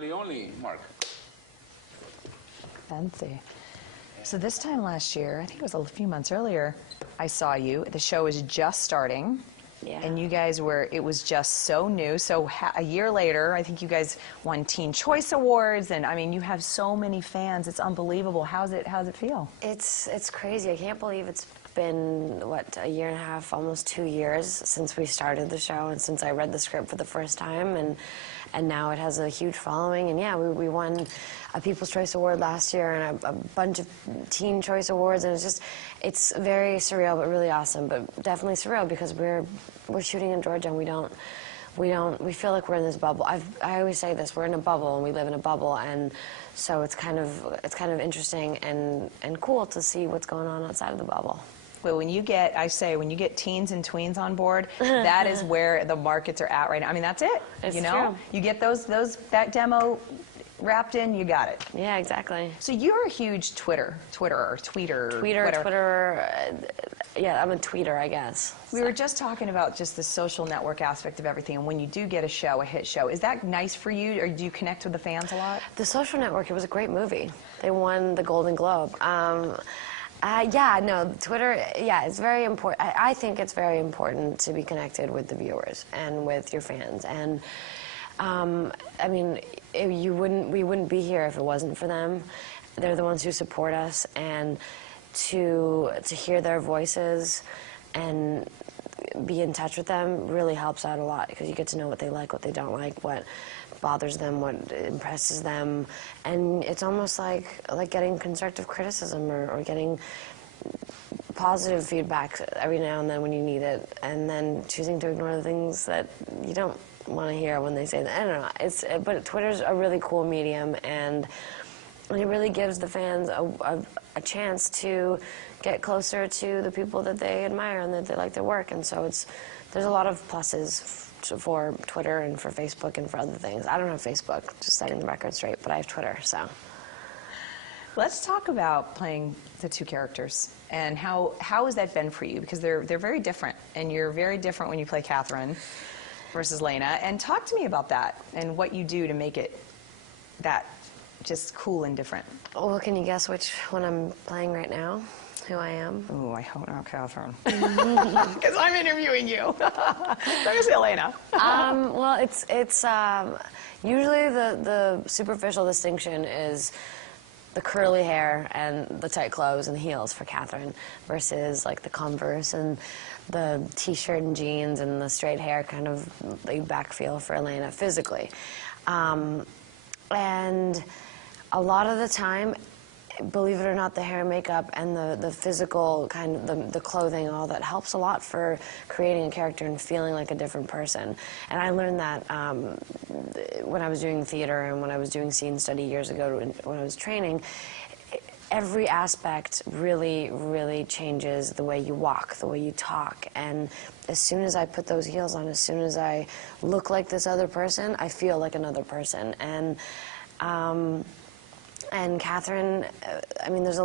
Only, Mark. Fancy. So this time last year, I think it was a few months earlier, I saw you. The show was just starting. Yeah. And you guys were, it was just so new. So a year later, I think you guys won Teen Choice Awards. And I mean, you have so many fans. It's unbelievable. How's it feel? It's crazy. I can't believe it's been, what, a year and a half, almost 2 years since we started the show and since I read the script for the first time. And now it has a huge following. And yeah, we won a People's Choice Award last year and a bunch of Teen Choice Awards. And it's very surreal, but really awesome. But definitely surreal because we're shooting in Georgia and we feel like we're in this bubble. I always say this, we're in a bubble and we live in a bubble. And so it's kind of interesting and cool to see what's going on outside of the bubble. Well, when you get teens and tweens on board, that is where the markets are at right now. I mean, that's it. It's you know, true. You get that demo wrapped in, you got it. Yeah, exactly. So you're a huge tweeter, yeah, I'm a tweeter, I guess. We were just talking about just the social network aspect of everything, and when you do get a hit show, is that nice for you, or do you connect with the fans a lot? The Social Network, it was a great movie. They won the Golden Globe. Yeah, no, Twitter, yeah, it's very important. I think it's very important to be connected with the viewers and with your fans. And, I mean, we wouldn't be here if it wasn't for them. They're the ones who support us, and to hear their voices and be in touch with them really helps out a lot, because you get to know what they like, what they don't like, what bothers them, what impresses them, and it's almost like getting constructive criticism or getting positive feedback every now and then when you need it, and then choosing to ignore the things that you don't want to hear when they say that. I don't know. But Twitter's a really cool medium, and it really gives the fans a chance to get closer to the people that they admire and that they like their work, and so there's a lot of pluses for Twitter and for Facebook and for other things. I don't have Facebook, just setting the record straight, but I have Twitter, so. Let's talk about playing the two characters, and how has that been for you? Because they're very different, and you're very different when you play Catherine versus Lena. And talk to me about that and what you do to make it that just cool and different. Well, can you guess which one I'm playing right now? Who I am? Oh, I hope not Catherine. Because I'm interviewing you. Let me see Elena. Well, it's usually the superficial distinction is the curly hair and the tight clothes and the heels for Catherine versus like the Converse and the t-shirt and jeans and the straight hair kind of laid back feel for Elena physically. And a lot of the time, believe it or not, the hair and makeup and the physical kind of the clothing, all that helps a lot for creating a character and feeling like a different person. And I learned that when I was doing theater and when I was doing scene study years ago when I was training. Every aspect really, really changes the way you walk, the way you talk. And as soon as I put those heels on, as soon as I look like this other person, I feel like another person. And Catherine, I mean, they have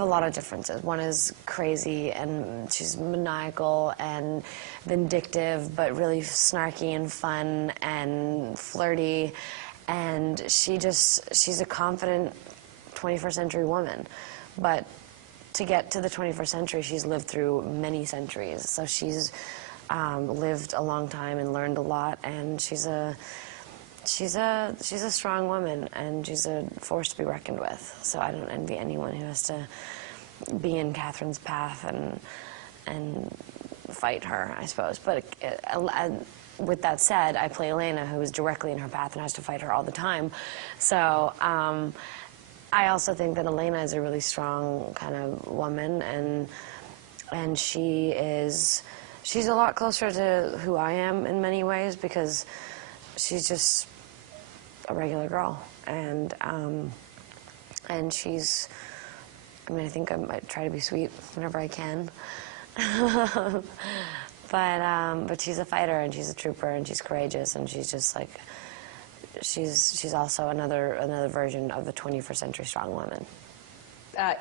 a lot of differences. One is crazy, and she's maniacal and vindictive, but really snarky and fun and flirty. And she's a confident 21st century woman. But to get to the 21st century, she's lived through many centuries. So she's lived a long time and learned a lot, and she's a strong woman, and she's a force to be reckoned with. So I don't envy anyone who has to be in Catherine's path and fight her, I suppose. But with that said, I play Elena, who is directly in her path and has to fight her all the time. So I also think that Elena is a really strong kind of woman, and she's a lot closer to who I am in many ways, because she's just a regular girl, and she's, I mean, I think I might try to be sweet whenever I can, but she's a fighter, and she's a trooper, and she's courageous, and she's just like, she's also another version of the 21st century strong woman.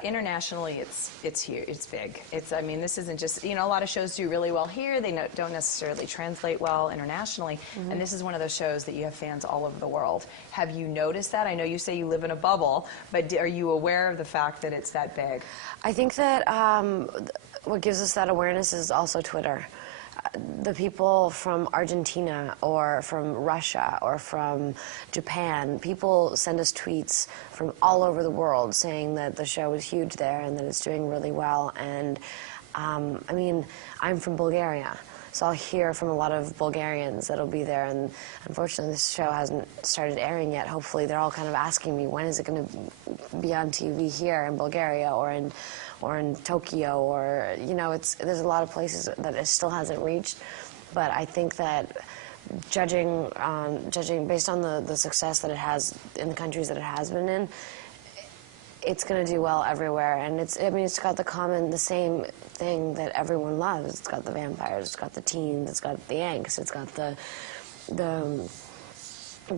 Internationally, it's huge. It's big. I mean, this isn't just, a lot of shows do really well here. They don't necessarily translate well internationally. And this is one of those shows that you have fans all over the world. Have you noticed that? I know you say you live in a bubble, but are you aware of the fact that it's that big? I think that what gives us that awareness is also Twitter. The people from Argentina or from Russia or from Japan, people send us tweets from all over the world saying that the show is huge there and that it's doing really well. And I mean, I'm from Bulgaria, so I'll hear from a lot of Bulgarians that'll be there. And unfortunately, this show hasn't started airing yet. Hopefully, they're all kind of asking me, when is it going to be on TV here in Bulgaria or in Tokyo, or there's a lot of places that it still hasn't reached. But I think that judging based on the success that it has in the countries that it has been in, it's going to do well everywhere. And it's got the same thing that everyone loves. It's got the vampires, it's got the teens, it's got the angst, it's got the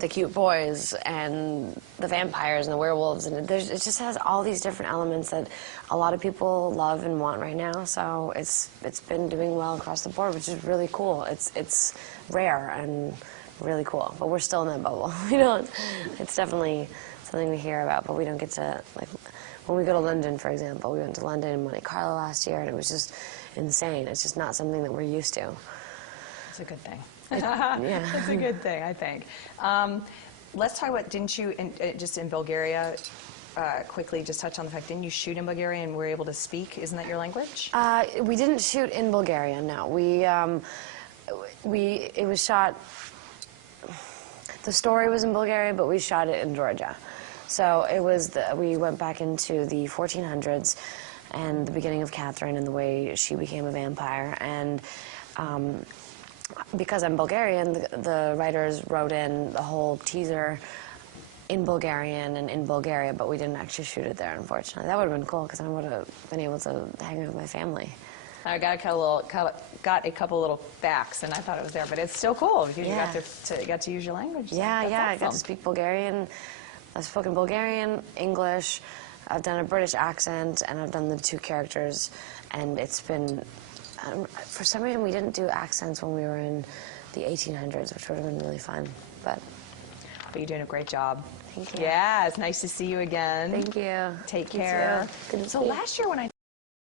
cute boys and the vampires and the werewolves, and it just has all these different elements that a lot of people love and want right now. So it's been doing well across the board, which is really cool. It's rare and really cool, but we're still in that bubble. It's definitely something we hear about, but we don't get to, like, when we go to London, for example. We went to London and Monte Carlo last year, and it was just insane. It's just not something that we're used to. It's a good thing. Yeah. It's a good thing, I think. Let's talk about, didn't you, just in Bulgaria, quickly just touch on the fact, didn't you shoot in Bulgaria and were able to speak? Isn't that your language? We didn't shoot in Bulgaria, no. It was shot, the story was in Bulgaria, but we shot it in Georgia. So it was, we went back into the 1400s and the beginning of Catherine and the way she became a vampire. And because I'm Bulgarian, the writers wrote in the whole teaser in Bulgarian and in Bulgaria, but we didn't actually shoot it there, unfortunately. That would have been cool, because I would have been able to hang out with my family. I got a couple little facts, and I thought it was there, but it's still cool. You got to use your language. So yeah, awesome. I got to speak Bulgarian. I've spoken Bulgarian, English. I've done a British accent, and I've done the two characters, and it's been. For some reason, we didn't do accents when we were in the 1800s, which would have been really fun. But you're doing a great job. Thank you. Yeah, it's nice to see you again. Thank you. Take care. Good to see So you. last year when I